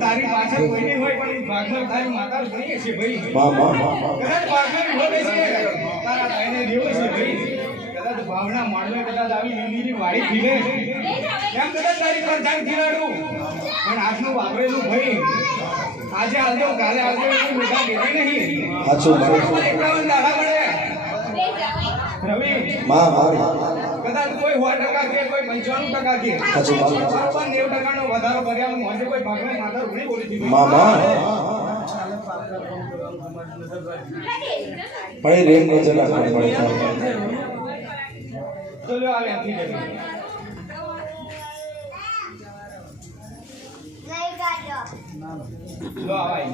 તારી પાછળ કોઈ નહીં હોય પણ ભાગમાં તારી માતા ગણી છે ભાઈ કદાચ ભાગમાં હોય છે તારા ભાઈને દેવો છે ભાઈ કદાચ ભાવના માળવે કદાચ આવી લીલીની વાડી ખીલે એમ કદાચ તારી પર જાણ ખીલાડું પણ આજનું વાપરેલું ભાઈ આજે આવજો કાલે આવજો એટલી મોટા દેતી નહીં સાચું 51 દાડા મળે રવિ કદાચ કોઈ 100% કે કોઈ 95% કે બરોબર 90% નો વધારો કર્યા મોજે કોઈ ભાગમાં માતા ઘણી બોલી દીધી પડે રેમ નો જલા પડે તો લો આવે આથી દે નહીં ગાજો લો આવાય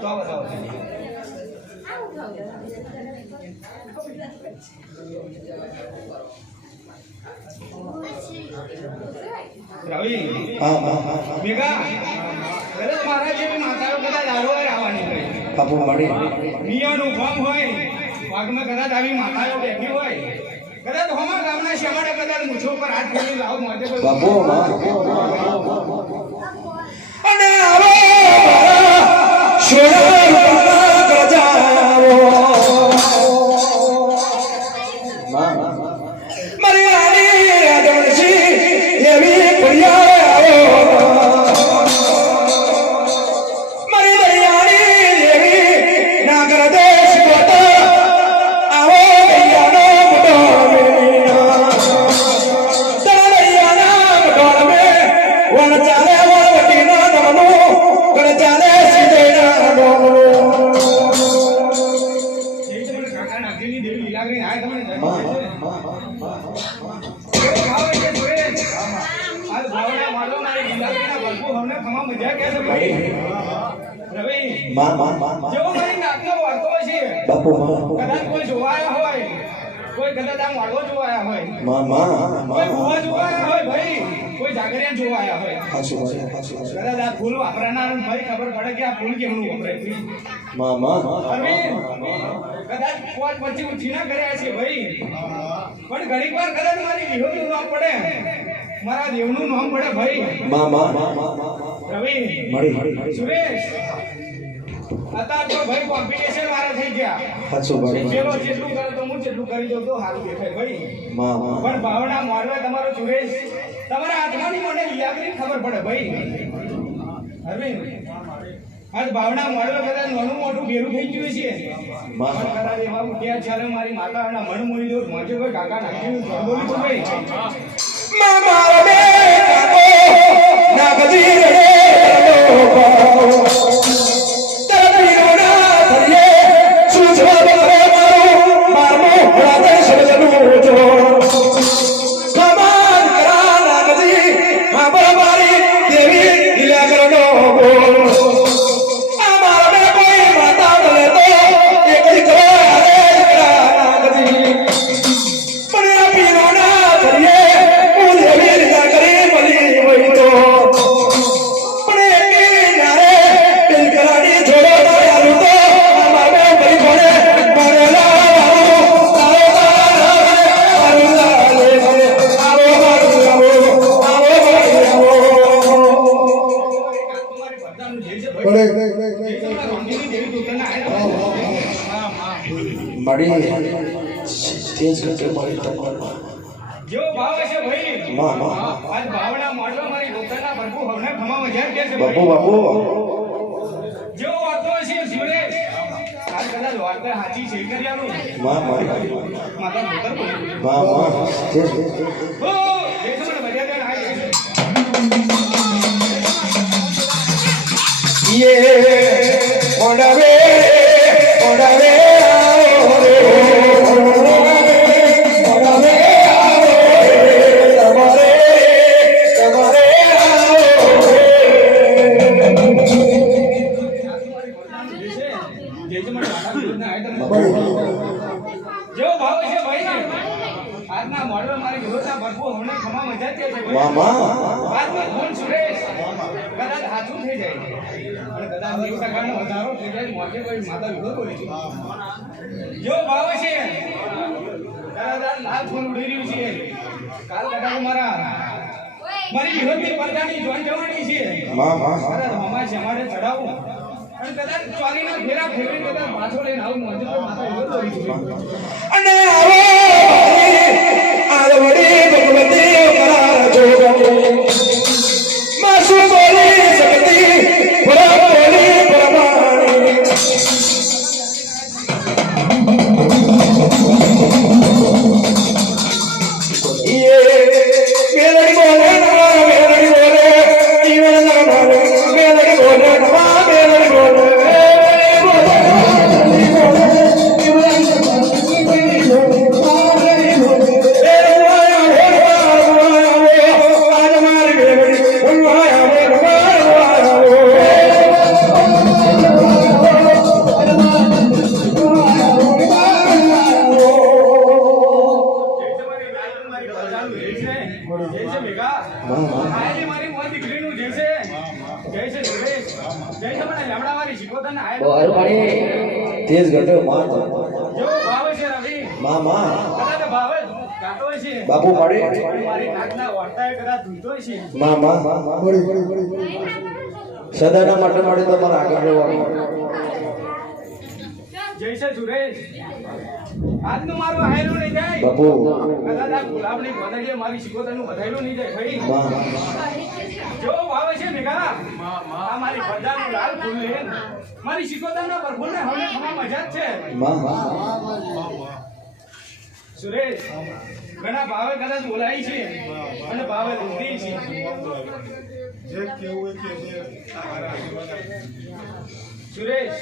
તો બતાવો રવિ મેઘા કદાચ મારા જેવી માતાઓ કદાચ આરો આવવાની હોય બાપુ મળી મિયાનું ગામ હોય વાગમાં કદાચ આવી માતાઓ બેઠી હોય કદાચ હોમા ગામના શેમાડે કદાચ મૂછો પર હાથ ફેરવી લાવ મોજે બાપુ અને આવો કદાચ કોઈ જોવાયા હોય કોઈ કદાચ આમ વાળો જોવાયા હોય કોઈ ભૂવા જોવાયા હોય ભાઈ કોઈ જાગરિયા જોવાયા હોય કદાચ આ ફૂલ વાપરનાર ભાઈ ખબર પડે કે આ ફૂલ કેમનું વપરાય કદાચ પોત પછી ઉઠી ના કર્યા છે ભાઈ પણ ઘણી વાર કદાચ મારી વિરોધનું નામ પડે મારા દેવનું નામ પડે ભાઈ રવિ સુરેશ અત્યારે તો ભાઈ કોમ્પિટિશન વાળા થઈ ગયા પેલો જેટલું કરે તો હું જેટલું કરી દઉં તો સારું દેખાય ભાઈ પણ ભાવના મોડવે તમારો સુરેશ તમારા હાથમાંની મને યાગરી ખબર પડે ભાઈ અરવિંદ આજ ભાવના મોડવે કદાચ નાનું મોટું ભેરું થઈ ગયું છે કદાચ એવા ઉઠ્યા ચાલે મારી માતાના મન મોડી દો મોજે કોઈ કાકા નાખ્યું બોલી તો ભાઈ મારા બે કાકો ના ગજી રે जो भाव છે ભાઈ આજ ભાવના મોડવા મારી દોતાના પ્રભુ હવને ખમા મજાર કે છે બાપુ બાપુ જો વાતો છે જીવરે આજ કદાચ વાર્તા સાચી છે કર્યાનું માતા મોટર જે ઓ દેશમાં મર્યાદા આવી ये ओडवे ओडवे आओ रे ભાવ છે ભાઈ આજના મોડલ મારી વિરોધના ભરપૂર હોને ખમા મજા છે ભાઈ મામા આજમાં ફોન સુરેશ કદાચ હાથું થઈ જાય અને કદાચ 90% નો વધારો થઈ જાય મોજે કોઈ માતા વિરોધ બોલે છે જો ભાવ છે કદાચ લાલ ફોન ઉડી રહ્યું છે કાલ કદાચ મારી વિરોધની પડદાની જોઈ જવાની છે મામા કદાચ મામા છે અમારે ચડાવું અને કદાચ ચોરીના ફેરા ફેરવી કદાચ પાછો લઈને આવું મોજે કોઈ માતા વિરોધ બોલે છે અને આવો આલવડી ભગવતી કરા જોગણી માસુ બોલી શકતી પરા બોલી પરમાણી તેજ ગટે માર મામા બાપુ પડે મામા સદાના માટે મળે તો મારે આગળ રહેવાનું જય છે સુરેશ આજનું મારું હાયરું નહીં જાય બાપુ કદાચ આ ગુલાબની બદલીએ મારી શિકોતરનું બધાયલું નહીં જાય ભાઈ મામા જો ભાવે છે ભેગા આ મારી બધાનું લાલ ફૂલ લે મારી શિકોતરના પરફૂલને હવે ખમા મજા જ છે મામા સુરેશ ઘણા ભાવે કદાચ બોલાય છે અને ભાવે લીધી છે જે કેવું કે છે તમારા આશીર્વાદ સુરેશ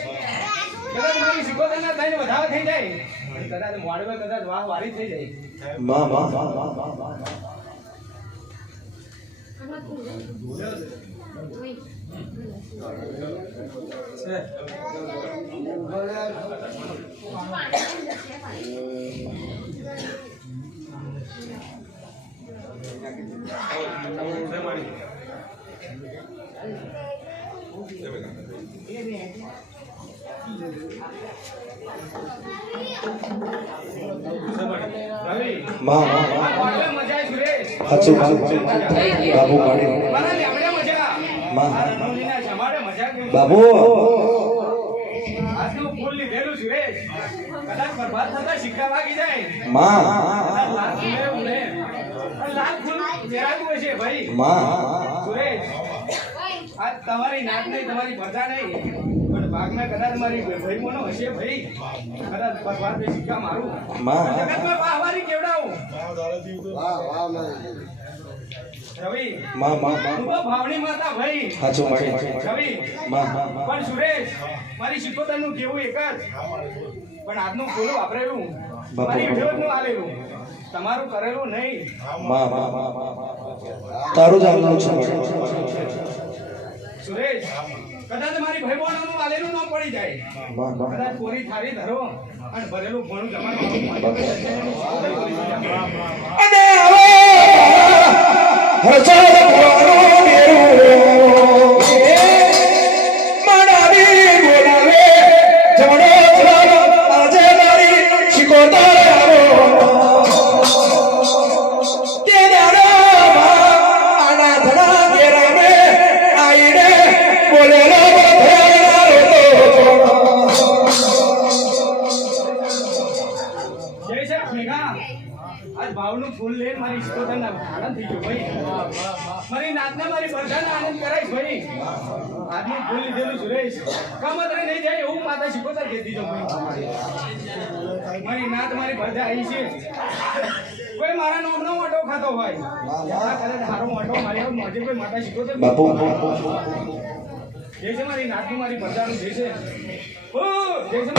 કદાચ મારી શિકોતરના થઈને વધારે થઈ જાય અને કદાચ મોડવે કદાચ વાહ વારી થઈ જાય મામા મામા મજા સુરેશ હાચું બાપુ પડે મારા લેવડે મજા મામા રણોલીના જમાડે મજા કેમ બાબુ આજનું ફૂલ લીધેલું સુરેશ કદાચ બરબાદ થતા સિક્કા વાગી જાય માં કદાચ લાલ ફૂલે ઉડે અને લાલ ફૂલ ચેરાતું હશે ભાઈ સુરેશ આજ તમારી નાક નહીં તમારી પ્રજા નહીં પણ ભાગના કદાચ મારી ભાઈ મોનો હશે ભાઈ કદાચ બરબાદ સિક્કા મારું જગતમાં વાહવારી કેવડાવું રવિ ખૂબ ભાવની માતા ભાઈ હાચું રવિ માં પણ સુરેશ મારી શિકોતરનું કેવું એક જ પણ આજનું ફૂલ વાપરેલું મારી વિરોધનું આલેલું તમારું કરેલું નહીં તારું જ આગળ છે સુરેશ કદાચ મારી ભાઈ બહેનોનું આલેલું ન પડી જાય કદાચ કોરી થાળી ધરો અને ભરેલું ભણું જમાડવાનું અને હવે હરસદ ભવાનો મનાવી બોલાવે જમણો આજે મારી શિકોતર તે દાડા આના ધડા કેરામે આઈને બોલેલો જય છે ભેગા આજ ભાવનું ફૂલ લઈને મારી શિકોતરના આનંદ થઈ ગયો ભાઈ મારી નાતને મારી બધાને આનંદ કરાય ભાઈ આજનું ફૂલ લીધેલું સુરેશ કામતરે નહીં જાય એવું માતા શિકોતર કહેતી જો ભાઈ મારી નાત મારી બધા આવી છે કોઈ મારા નામનો મોટો ખાતો હોય કદાચ સારો મોટો મારી મોજે કોઈ માતા શિકોતર બાપુ જે છે મારી નાતનું મારી બધાનું જે છે ઓ જે છે